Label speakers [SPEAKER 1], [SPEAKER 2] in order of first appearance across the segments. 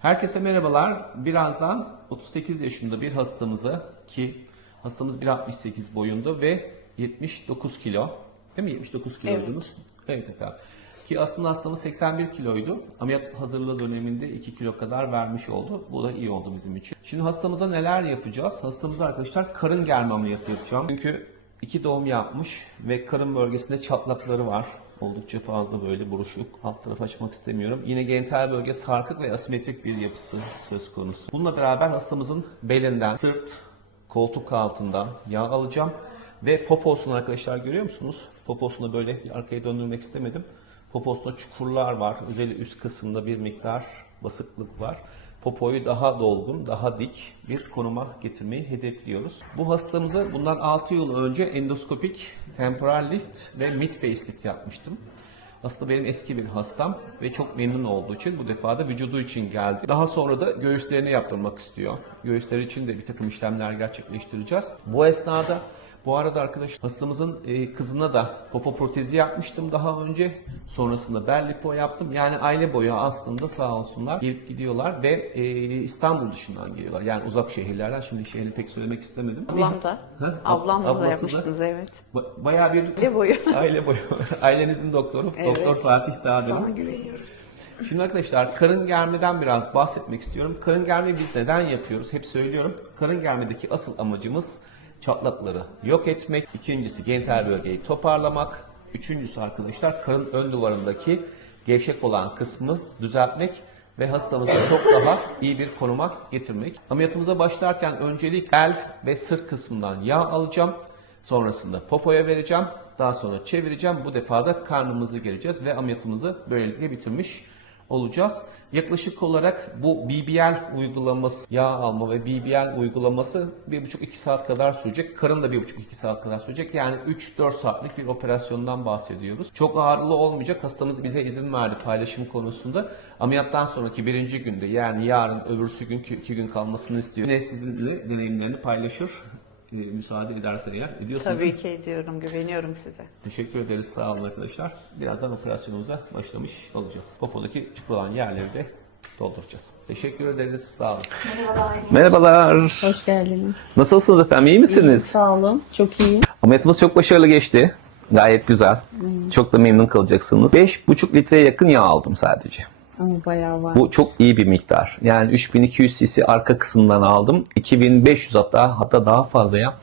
[SPEAKER 1] Herkese merhabalar. Birazdan 38 yaşında bir hastamıza ki hastamız 1.68 boyunda ve 79 kilo. Değil mi? 79 kiloydunuz. Evet. efendim. Ki aslında hastamız 81 kiloydu. Ameliyat hazırlığı döneminde 2 kilo kadar vermiş oldu. Bu da iyi oldu bizim için. Şimdi hastamıza neler yapacağız? Hastamıza arkadaşlar karın germe ameliyatı yapacağım. Çünkü iki doğum yapmış ve karın bölgesinde çatlakları var. Oldukça fazla böyle buruşuk. Alt tarafı açmak istemiyorum. Yine genital bölge sarkık ve asimetrik bir yapısı söz konusu. Bununla beraber hastamızın belinden, sırt, koltuk altından yağ alacağım. Ve poposunu arkadaşlar görüyor musunuz? Poposunu böyle arkaya döndürmek istemedim. Poposunda çukurlar var. Özellikle üst kısımda bir miktar basıklık var. Popoyu daha dolgun, daha dik bir konuma getirmeyi hedefliyoruz. Bu hastamıza bundan 6 yıl önce endoskopik temporal lift ve mid facelift yapmıştım. Aslında benim eski bir hastam ve çok memnun olduğu için bu defa da vücudu için geldi. Daha sonra da göğüslerini yaptırmak istiyor. Göğüsleri için de bir takım işlemler gerçekleştireceğiz. Bu esnada bu arada arkadaş hastamızın e, kızına da popo protezi yapmıştım daha önce. Sonrasında bel lipo yaptım. Yani aile boyu aslında sağ olsunlar gelip gidiyorlar ve e, İstanbul dışından geliyorlar. Yani uzak şehirlerden. Şimdi şehrini pek söylemek istemedim.
[SPEAKER 2] Ablam da.
[SPEAKER 1] Ha?
[SPEAKER 2] Ablamla da yapmıştınız evet.
[SPEAKER 1] Ba- Bayağı bir
[SPEAKER 2] Aile boyu.
[SPEAKER 1] aile boyu. Ailenizin doktoru
[SPEAKER 2] Evet.
[SPEAKER 1] Doktor Fatih Dağdır'ın.
[SPEAKER 2] Sana güveniyoruz.
[SPEAKER 1] Şimdi arkadaşlar karın germeden biraz bahsetmek istiyorum. Karın germeyi biz neden yapıyoruz? Hep söylüyorum. Karın germedeki asıl amacımız çatlakları yok etmek. İkincisi genital bölgeyi toparlamak. Üçüncüsü arkadaşlar karın ön duvarındaki gevşek olan kısmı düzeltmek ve hastamızı çok daha iyi bir konuma getirmek. Ameliyatımıza başlarken öncelik bel ve sırt kısmından yağ alacağım. Sonrasında popoya vereceğim. Daha sonra çevireceğim. Bu defa da karnımızı gereceğiz ve ameliyatımızı böylelikle bitirmiş olacağız. Yaklaşık olarak bu BBL uygulaması, yağ alma ve BBL uygulaması 1,5-2 saat kadar sürecek. Karın da 1,5-2 saat kadar sürecek. Yani 3-4 saatlik bir operasyondan bahsediyoruz. Çok ağırlı olmayacak. Hastamız bize izin verdi paylaşım konusunda. Ameliyattan sonraki birinci günde yani yarın öbürsü gün iki gün kalmasını istiyor. Yine sizinle deneyimlerini paylaşır. Ee, müsaade edersen eğer. Ediyorsunuz.
[SPEAKER 2] Tabii ki ediyorum. Güveniyorum size.
[SPEAKER 1] Teşekkür ederiz. Sağ olun arkadaşlar. Birazdan operasyonumuza başlamış olacağız. Popodaki çukur olan yerleri de dolduracağız. Teşekkür ederiz. Sağ olun. Merhabalar.
[SPEAKER 3] Hoş geldiniz.
[SPEAKER 1] Nasılsınız efendim? İyi misiniz?
[SPEAKER 3] Sağ olun. Çok iyiyim.
[SPEAKER 1] Ameliyatımız çok başarılı geçti. Gayet güzel. Çok da memnun kalacaksınız. 5,5 litreye yakın yağ aldım sadece.
[SPEAKER 3] Ama bayağı var.
[SPEAKER 1] Bu çok iyi bir miktar. Yani 3200 cc arka kısımdan aldım. 2500 hatta hatta daha fazla ya.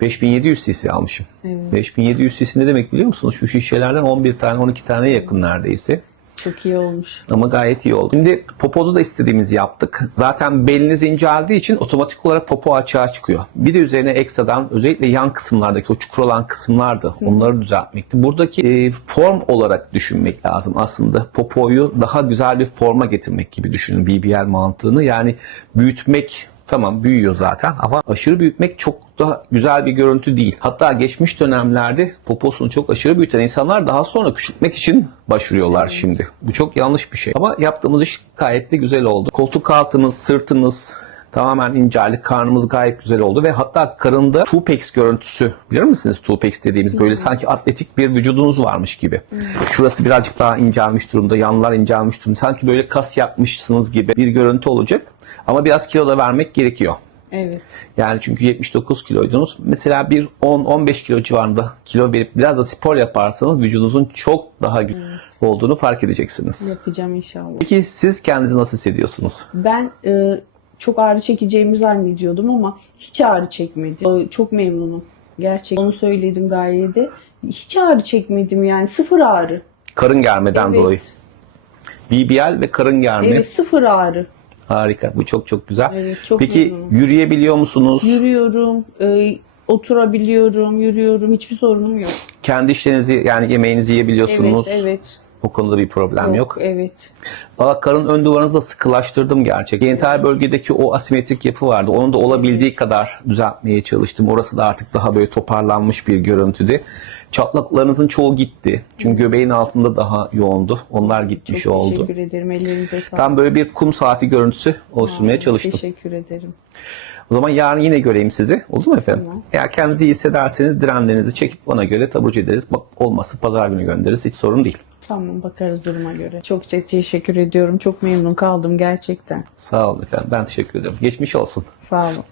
[SPEAKER 1] 5700 cc almışım. 5700 cc ne demek biliyor musunuz? Şu şişelerden 11 tane 12 tane yakın neredeyse.
[SPEAKER 3] Çok iyi olmuş.
[SPEAKER 1] Ama gayet iyi oldu. Şimdi popozu da istediğimizi yaptık. Zaten beliniz inceldiği için otomatik olarak popo açığa çıkıyor. Bir de üzerine ekstradan özellikle yan kısımlardaki o çukur olan kısımlardı. Onları düzeltmekti. Buradaki e, form olarak düşünmek lazım aslında. Popoyu daha güzel bir forma getirmek gibi düşünün BBL mantığını. Yani büyütmek Tamam büyüyor zaten ama aşırı büyütmek çok da güzel bir görüntü değil. Hatta geçmiş dönemlerde poposunu çok aşırı büyüten insanlar daha sonra küçültmek için başvuruyorlar şimdi. Bu çok yanlış bir şey. Ama yaptığımız iş gayet de güzel oldu. Koltuk altımız, sırtımız tamamen inceldi. Karnımız gayet güzel oldu ve hatta karında two-pex görüntüsü bilir misiniz? Two-pex dediğimiz böyle sanki atletik bir vücudunuz varmış gibi. Şurası birazcık daha incelmiş durumda, yanlar incelmiş durumda. Sanki böyle kas yapmışsınız gibi bir görüntü olacak. Ama biraz kilo da vermek gerekiyor.
[SPEAKER 3] Evet.
[SPEAKER 1] Yani çünkü 79 kiloydunuz. Mesela bir 10-15 kilo civarında kilo verip biraz da spor yaparsanız vücudunuzun çok daha güzel olduğunu fark edeceksiniz.
[SPEAKER 3] Yapacağım inşallah.
[SPEAKER 1] Peki siz kendinizi nasıl hissediyorsunuz?
[SPEAKER 3] Ben e, çok ağrı çekeceğimi zannediyordum ama hiç ağrı çekmedim. E, Çok memnunum. Gerçekten onu söyledim gayet de. Hiç ağrı çekmedim yani. Sıfır ağrı.
[SPEAKER 1] Karın germeden
[SPEAKER 3] Evet.
[SPEAKER 1] dolayı. BBL ve karın germe.
[SPEAKER 3] Evet sıfır ağrı.
[SPEAKER 1] Harika. Bu çok çok güzel.
[SPEAKER 3] Evet, çok
[SPEAKER 1] Peki
[SPEAKER 3] memnunum.
[SPEAKER 1] yürüyebiliyor musunuz?
[SPEAKER 3] Yürüyorum. e, oturabiliyorum. Yürüyorum. Hiçbir sorunum yok.
[SPEAKER 1] Kendi işlerinizi yani yemeğinizi yiyebiliyorsunuz.
[SPEAKER 3] Evet. Evet.
[SPEAKER 1] O konuda bir problem yok.
[SPEAKER 3] Evet.
[SPEAKER 1] Valla karın ön duvarınızı da sıkılaştırdım gerçek. Genital bölgedeki o asimetrik yapı vardı. Onu da olabildiği kadar düzeltmeye çalıştım. Orası da artık daha böyle toparlanmış bir görüntüdü. Çatlaklarınızın çoğu gitti. Çünkü göbeğin altında daha yoğundu. Onlar gitmiş
[SPEAKER 3] Çok
[SPEAKER 1] oldu.
[SPEAKER 3] teşekkür ederim. Ellerinize sağlık.
[SPEAKER 1] Ben böyle bir kum saati görüntüsü oluşturmaya çalıştım.
[SPEAKER 3] Teşekkür ederim.
[SPEAKER 1] O zaman yarın yine göreyim sizi. Olur mu efendim?
[SPEAKER 3] Tamam.
[SPEAKER 1] Eğer kendinizi iyi hissederseniz direnlerinizi çekip ona göre taburcu ederiz. Bak, olmazsa pazar günü göndeririz. Hiç sorun değil.
[SPEAKER 3] Tamam bakarız duruma göre. Çok te- teşekkür ediyorum. Çok memnun kaldım gerçekten.
[SPEAKER 1] Sağ olun efendim. Ben teşekkür ederim. Geçmiş olsun.
[SPEAKER 3] Sağ olun.